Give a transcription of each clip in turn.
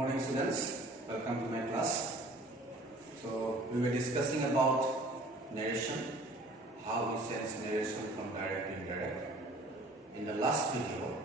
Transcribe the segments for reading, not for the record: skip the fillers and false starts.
morning, students. Welcome to my class. So we were discussing about narration, how we change narration from direct to indirect. In the last video,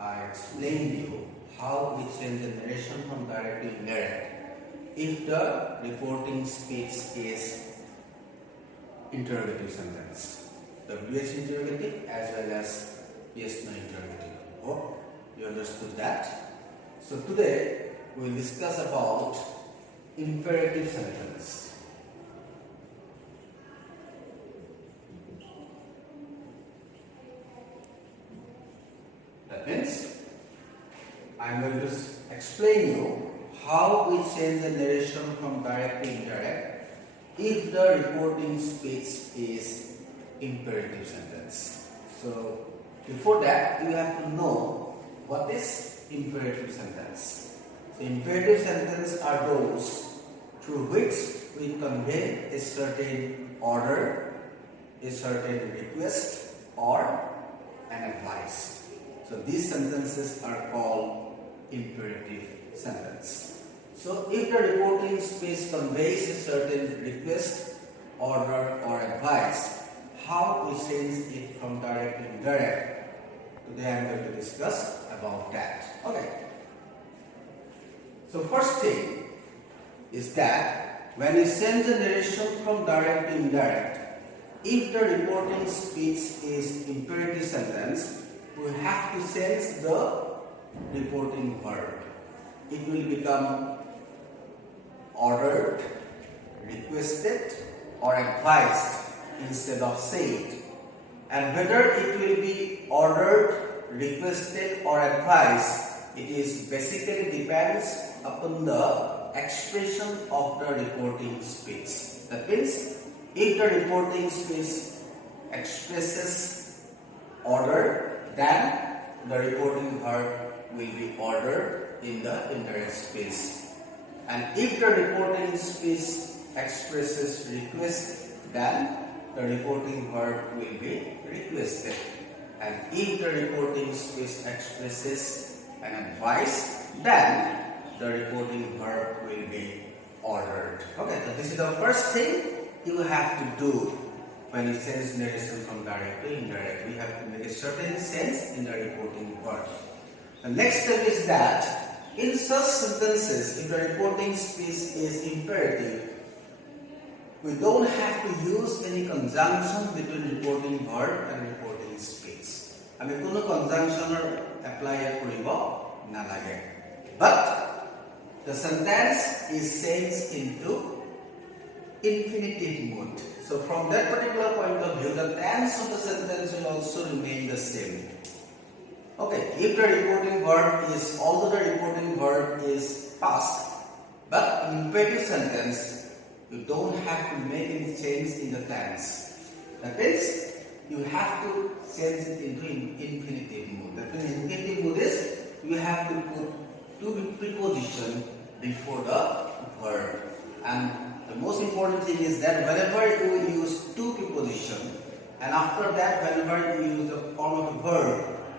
I explained you how we change the narration from direct to indirect if the reporting speech is interrogative sentence, WH interrogative as well as yes/no interrogative. Hope you understood that. So today we will discuss about imperative sentence. That means I am going to explain you how we change the narration from direct to indirect if the reporting speech is imperative sentence. So before that, you have to know what is imperative sentence. So imperative sentences are those through which we convey a certain order, a certain request, or an advice. So these sentences are called imperative sentence. So if the reporting speech conveys a certain request, order, or advice, how we change it from direct to indirect? Today I am going to discuss about that. Okay. So first thing is that when we change the narration from direct to indirect, if the reporting speech is imperative sentence, we have to change the reporting verb. It will become ordered, requested, or advised instead of said. And whether it will be ordered, requested, or advised, it is basically depends upon the expression of the reporting speech. That means if the reporting speech expresses order, then the reporting verb will be ordered in the indirect speech. And if the reporting speech expresses request, then the reporting verb will be requested. And if the reporting speech expresses an advice, then the reporting verb will be ordered. Okay, so this is the first thing you have to do when you change narration from direct to indirect. We have to make a certain sense in the reporting verb. The next step is that in such sentences, if the reporting speech is imperative, we don't have to use any conjunction between reporting verb and reporting speech. I mean, কোনো conjunction apply কৰিব নালাগে. But the sentence is changed into infinitive mood. So from that particular point of view, the tense of the sentence will also remain the same. Okay, if the reporting verb is, although the reporting verb is past, but in imperative sentence, you don't have to make any change in the tense. That means you have to change it into infinitive mood. That means infinitive mood is you have to put two preposition before the verb. And the most important thing is that whenever you use two preposition, and after that whenever you use the form of a verb,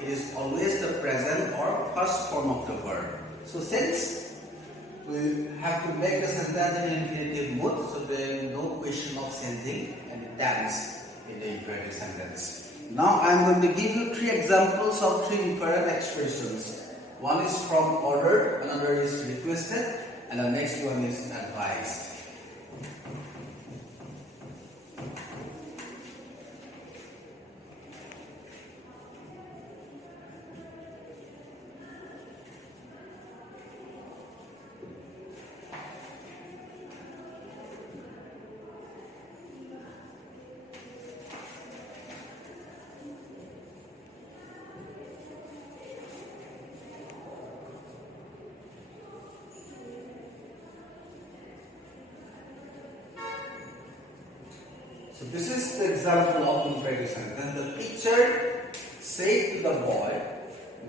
it is always the present or first form of the verb. So since we have to make the sentence in infinitive mood, so there is no question of changing any tense in the imperative sentence. Now I am going to give you three examples of three imperative expressions. One is from ordered, another is requested, and the next one is advised. So this is the example of imperative sentence. The teacher said to the boy,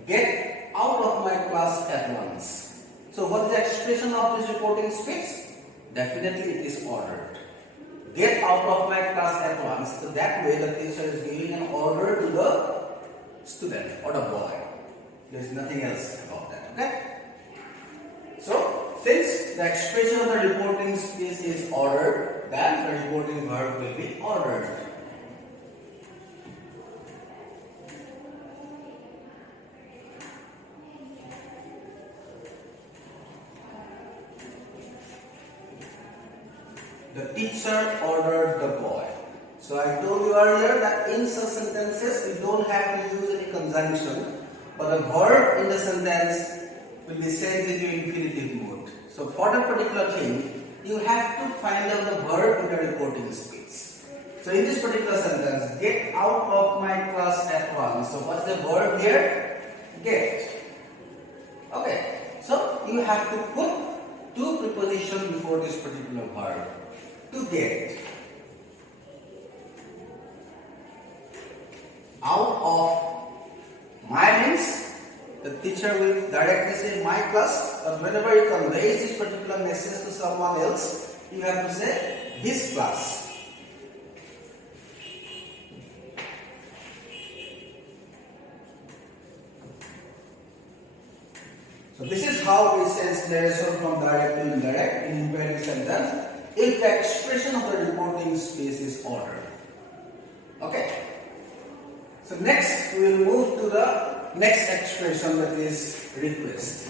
"Get out of my class at once." So what is the expression of this reporting speech? Definitely it is ordered. Get out of my class at once. So that way the teacher is giving an order to the student or the boy. There is nothing else about that. Okay? So since the expression of the reporting space is ordered, then the reporting verb will be ordered. The teacher ordered the boy. So I told you earlier that in such sentences we don't have to use any conjunction, but the verb in the sentence will be sent into infinitive mode. So for that particular thing, you have to find out the verb in the reporting space. So in this particular sentence, get out of my class at once. So what's the verb here? Get. Okay. So you have to put two prepositions before this particular verb. To get. Out of. My means the teacher will directly say my class, but whenever you convey this particular message to someone else, you have to say his class. So this is how we sense narration from direct to indirect in imperative sentence if the expression of the reporting space is ordered. Okay. So next we will move to the next expression, that is request.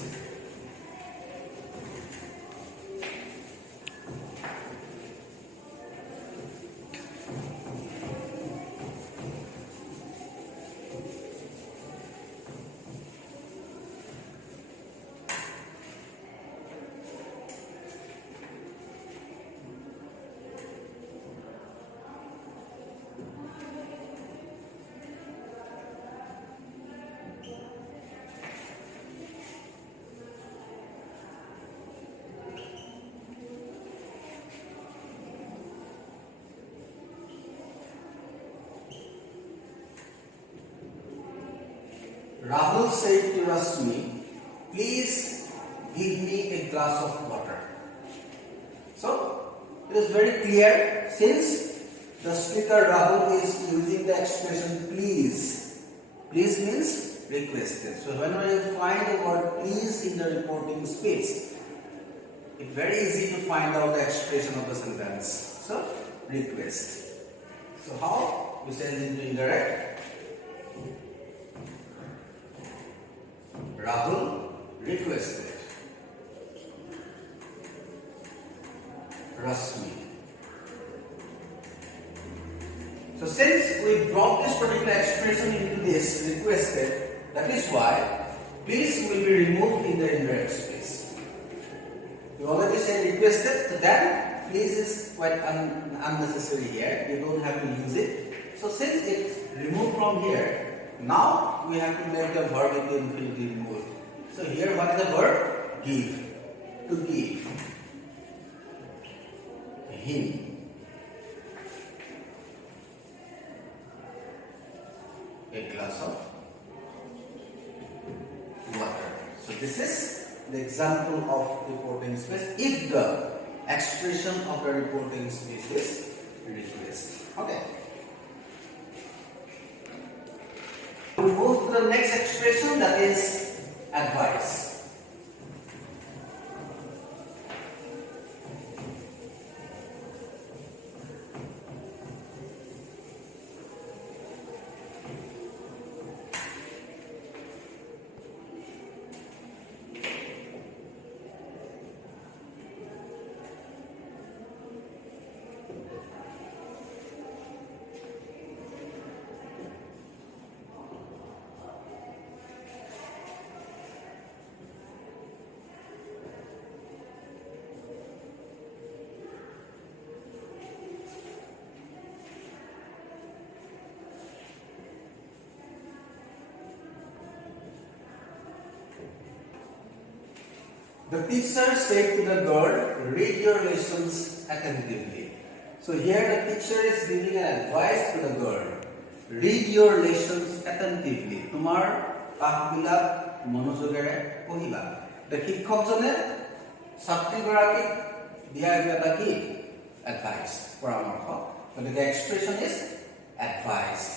Rahul said to Rasmi, please give me a glass of water. So, it is very clear, since the speaker Rahul is using the expression please. Please means requested. So, whenever you find the word please in the reporting space, it's very easy to find out the expression of the sentence. So, request. So, how? We send into indirect. Rahul requested Rasmi. So since we brought this particular expression into this requested, that is why please will be removed in the indirect space. You already said requested, so then please is quite unnecessary here. You don't have to use it. So since it's removed from here, now we have to make the verb into infinitive mode. So here what is the verb? Give. To give. Him. A glass of water. So this is the example of reporting space if the expression of the reporting space is request. Okay. We move to the next expression, that is advice. The teacher said to the girl, read your lessons attentively. So here the teacher is giving an advice to the girl. Read your lessons attentively. Tumar pathbilak monojogere pohiba. The শিক্ষকজনে ছাত্ৰীগৰাকীক দিয়া এটা কি advice পৰামৰ্শ. But the expression is advice.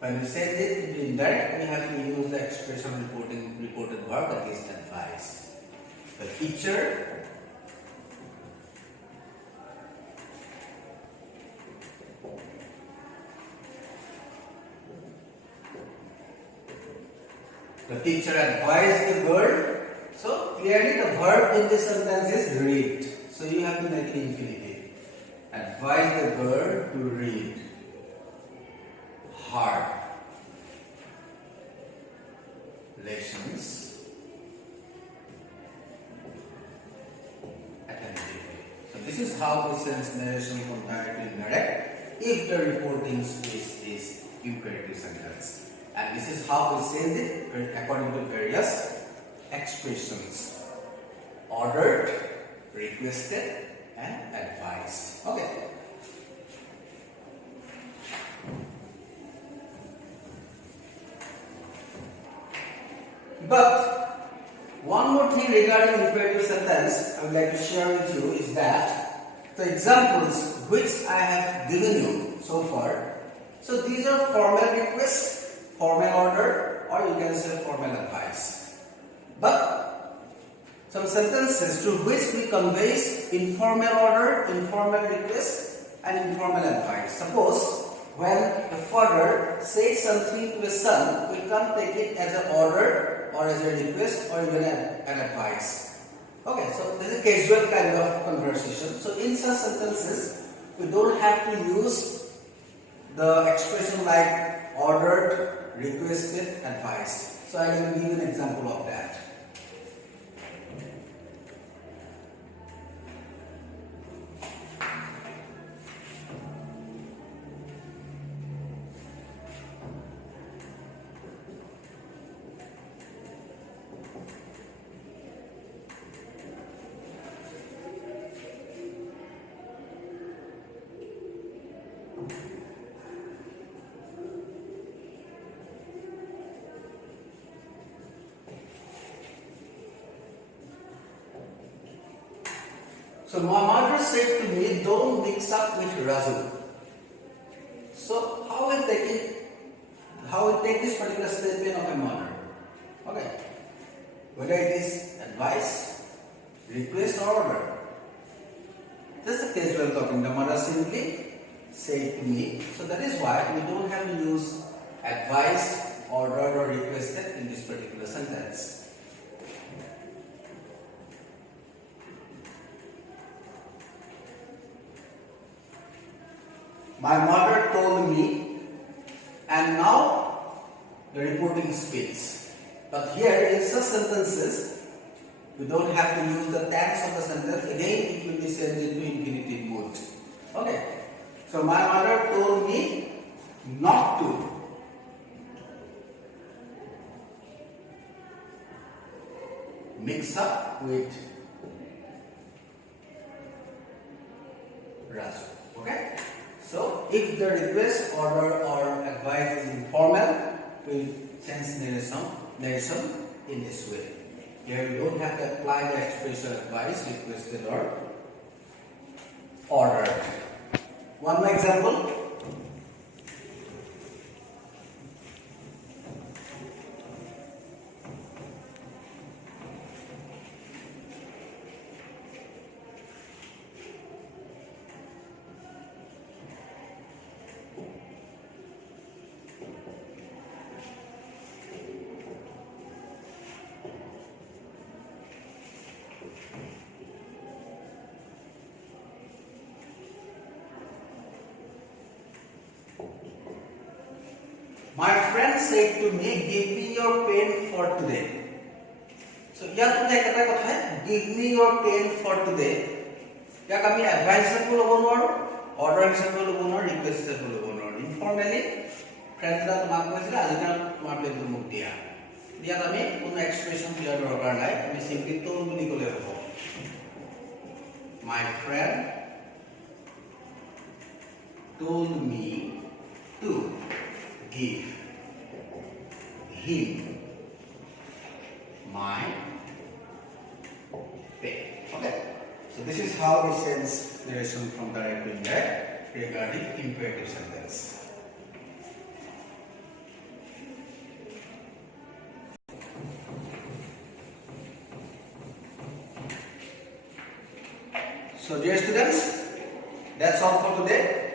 When we say it indirect, we have to use the expression reported verb, that is advice. The teacher The teacher advised the girl. So clearly the verb in this sentence is read. So you have to make it infinitive. Advise the girl to read hard lessons attentively. So this is how we sense narration from direct to indirect if the reporting space is imperative sentence. And this is how we send it according to various expressions: ordered, requested, and advised. Okay. But one more thing regarding imperative sentence I would like to share with you is that the examples which I have given you so far, so these are formal requests, formal order, or you can say formal advice. But some sentences to which we convey informal order, informal request, and informal advice. Suppose when the father says something to his son, we can't take it as an order or as a request or even an advice. Okay, so this is a casual kind of conversation. So in such sentences, we don't have to use the expression like ordered, requested, advised. So I will give you an example of that. So my mother said to me, don't mix up with Raju. So how will take it? How will take this particular statement of my mother? Okay. Whether it is advice, request, or order. Just a casual talking. The mother simply said to me. So that is why we don't have to use advice, ordered, or requested in this particular sentence. My mother told me, and now the reporting speaks. But here in such sentences, we don't have to use the tense of the sentence. Again, it will be sent into infinitive mood. Okay. So my mother told me not to mix up with Raju. Okay. So, if the request, order, or advice is informal, we sense narration in this way. Here we don't have to apply the expression advice, requested, or ordered. One more example. My friend said to me, give me your pen for today. So, here today kata kotha hai, give me your pen for today. Ya kami advice ko lobo noro, order ko lobo noro, request ko lobo noro. Informally, friend ra tomak koisila aji na tomar pen to muk dia. Dia kami kono expression dia dorkar nai, kami simply told boli kole hobo. My friend told me to give him my pen. Okay. So this is how we sense narration from direct to indirect regarding imperative sentence. So dear students, that's all for today.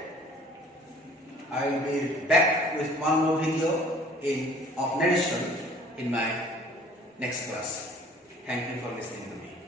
I will be back with one more video of narration in my next class. Thank you for listening to me.